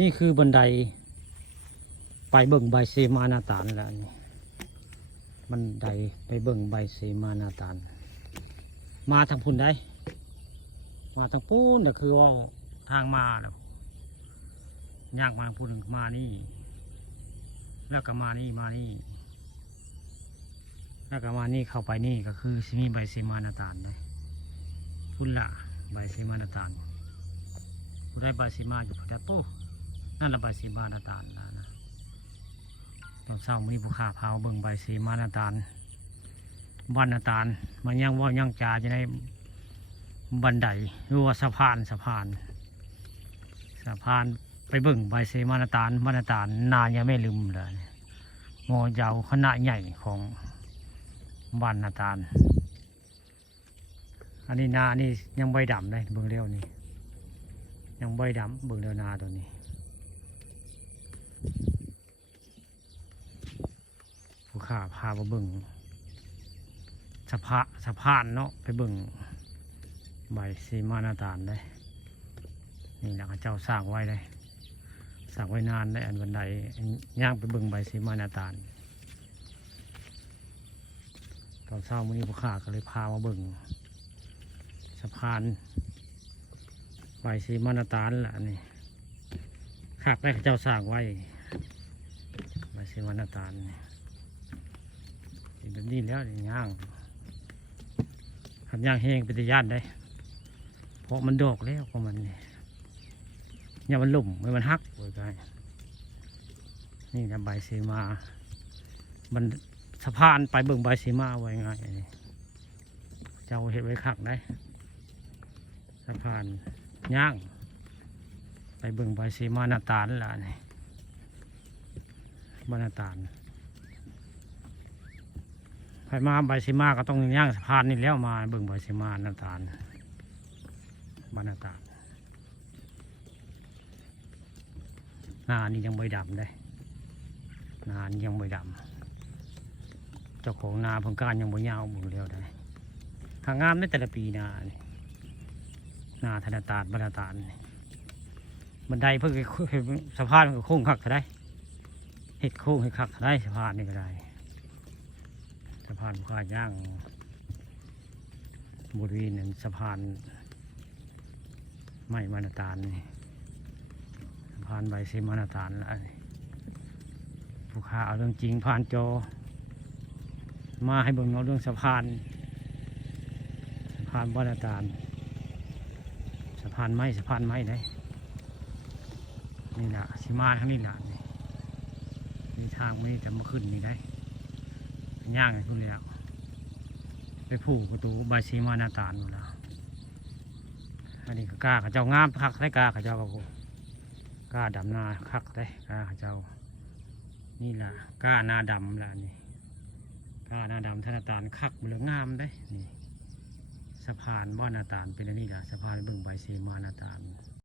นี่คือบันไดไปเบิ่งใบเสมานาตาลแล้วนี่บันไดไปเบิ่งใบเสมานาตาลมาทางพุ่นได้มาทางปูนแต่คือว่าทางมาแล้วยากมาพุ่นมานี่แล้วก็มานี่แล้วก็มานี่เข้าไปนี่ก็คือสิมีใบเสมานาตาลเลยพุ่นละใบเสมานาตาลผู้ได้ใบเสมาอยู่พุ่นโตนั่นละใบเสมานาตาลนะตอนเช้ามีผู้ข่าพาวเบิ่งใบเสมานาตาลบ้านนาตาลมันยังว่ายังจ่าจะได้บันไดหรือว่าสะพานไปเบิ่งใบเสมานาตาลบ้านนาตาลนายังไม่ลืมเลยงอยาวขนาดใหญ่ของบ้านนาตาลอันนี้นานี่ยังใบดำเลยเบิ่งเร็วนี่ยังใบดำเบิ่งเร็วนาตัวนี้ผู้ข่าพาไปเบิ่งสะพานเนาะไปเบิ่งใบเสมานาตาลได้นี่แหละเจ้าสร้างไว้ได้สร้างไว้นานได้อันบันไดย่างไปเบิ่งใบเสมานาตาลตอนเช้ามื้อนี้ผู้ข่าก็เลยพามาเบิ่งสะพานใบเสมานาตาลล่ะนี่ขากได้เจ้าสร้างไว้ใบเสมานาตาลแบบนี้แล้วย่างขับย่างแห้งเป็นญาติได้เพราะมันดอกแล้วของมันเนี่ยมันหล่มมันหักเลยไงนี่นะใบเสมามันสะพานไปเบิ่งใบเสมาไว้ง่ายเจ้าเห็นไว้ขักได้สะพานย่างไปเบิ่งใบเสมานาตาลล่ะนี่บ้านนาตาลใครมาใบเสมาก็ต้องย่างสะพานนี่แล้วมาเบิ่งใบเสมานาตาลบ้านนาตาลนานี่ยังใบดำได้นานี่ยังใบดำเจ้าของนาพังการยังใบยาวเบิ่งเร็วได้หางามในแต่ละปีนาธนาตาลบ้านนาตาลบันไดเพื่อสะพานก็โค้งขักได้เห็ดโค้งให้ขักได้สะพานนี่ก็ได้สะพานพาย่างบริเวณนั้นสะพานไม้มานาตาลนี่สะพานใบเสมานาตาลละผู้ค้าเอาเรื่องจริงผ่านจอมาให้เบิ่งเอาเรื่องสะพานบ้านนาตาลสะพานไม้ได้นี่แหละสิมาทั้งนี้แหละนี่ทางไม่จะมาขึ้นนี่ได้ย่างไอ้พวกนี้ไปผูกประตูใบเสมานาตาลหมดแล้วอันนี้ก็กล้าข้าเจ้างามคักได้กล้าข้าเจ้าก็กล้าดำนาคักได้กล้าข้าเจ้านี่แหละกล้านาดำละนี่กล้านาดำธนาตาลคักเหลืองามได้นี่สะพานบ้านนาตาลเป็นอันนี้แหละสะพานเบิ่งใบเสมานาตาล